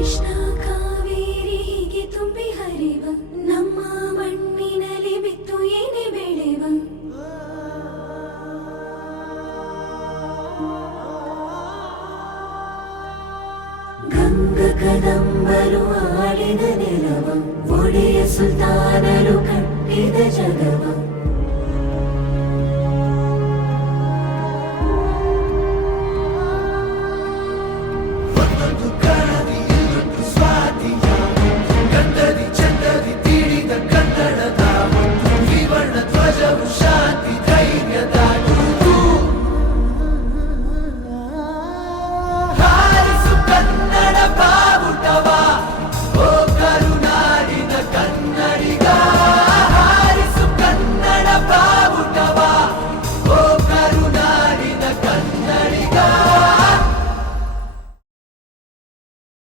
ಕೃಷ್ಣ ಕಾವೇರಿ ಹೀಗೆ ತುಂಬಿ ಹರಿವ ನಮ್ಮ ಮಣ್ಣಿನಲ್ಲಿ ಬಿತ್ತು ಏನೇ ಬೆಳೆವ ಗಂಗ ಕದಂಬರು ಆಳಿದ ನೆಲವ ಒಡೆಯ ಸುಲ್ತಾನರು ಕಟ್ಟಿದ ಜಗವ